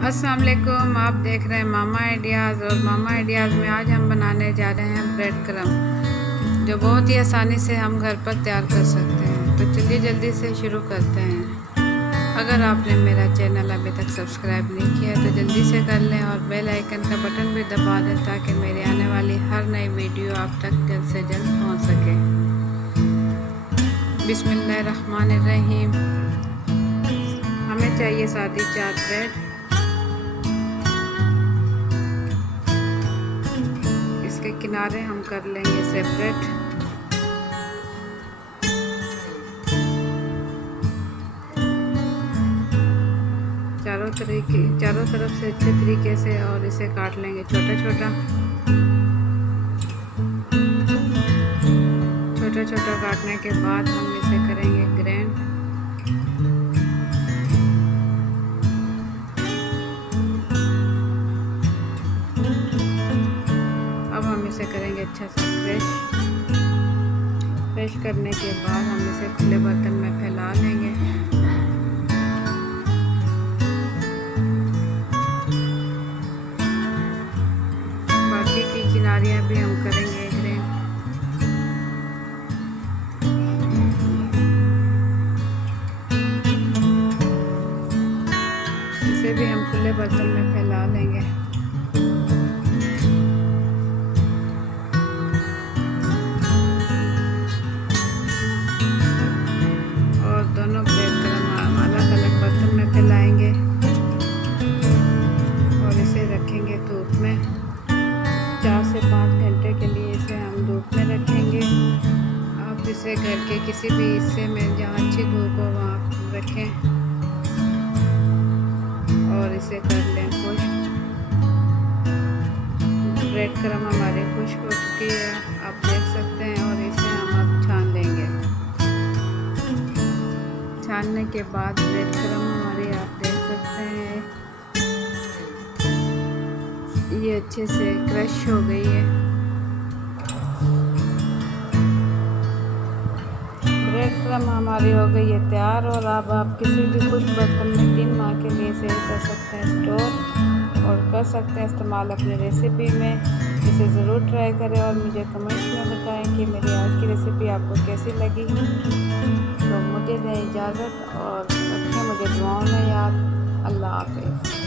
अस्सलाम वालेकुम। आप देख रहे हैं मामा आइडियाज़। और मामा आइडियाज़ में आज हम बनाने जा रहे हैं ब्रेड क्रम, जो बहुत ही आसानी से हम घर पर तैयार कर सकते हैं। तो चलिए जल्दी से शुरू करते हैं। अगर आपने मेरा चैनल अभी तक सब्सक्राइब नहीं किया तो जल्दी से कर लें और बेल आइकन का बटन भी दबा दें ताकि मेरी आने वाली हर नई वीडियो आप तक जल्द से जल्द पहुँच सके। बिस्मिल्लाहिर्रहमानिर्रहीम। हमें चाहिए सादी 4 ब्रेड। इसके किनारे हम कर लेंगे सेपरेट। चारों तरफ से अच्छे तरीके से, और इसे काट लेंगे छोटा छोटा काटने के बाद हम इसे करेंगे ग्राइंड। अब हम इसे करेंगे अच्छा सा फ्रेश करने के बाद हम इसे खुले बर्तन में फैला लेंगे। बाकी की किनारियां भी हम करेंगे ग्राइंड। इसे भी हम खुले बर्तन में फैला लेंगे। दोनों ब्रेड क्रम अलग अलग बर्तन में फैलाएंगे और इसे रखेंगे धूप में। 4 से 5 घंटे के लिए इसे हम धूप में रखेंगे। आप इसे घर के किसी भी हिस्से में जहाँ अच्छी धूप हो वहाँ रखें और इसे कर लें खुश्क। ब्रेड क्रम हमारे खुश्क हो चुकी है, आप देख सकते हैं। और इसे हम अब छान लेंगे। छानने के बाद ब्रेड क्रम हमारे आप देख सकते हैं ये अच्छे से क्रश हो गई है। ब्रेड क्रम हमारी हो गई है तैयार। और अब आप किसी भी कुछ बर्तन में 3 माह के लिए इसे कर सकते हैं स्टोर, और कर सकते हैं इस्तेमाल अपनी रेसिपी में। इसे ज़रूर ट्राई करें और मुझे कमेंट्स में बताएं कि मेरी आज की रेसिपी आपको कैसी लगी। तो मुझे दें इजाज़त और रखें मुझे दुआओं में याद। अल्लाह हाफ़िज़।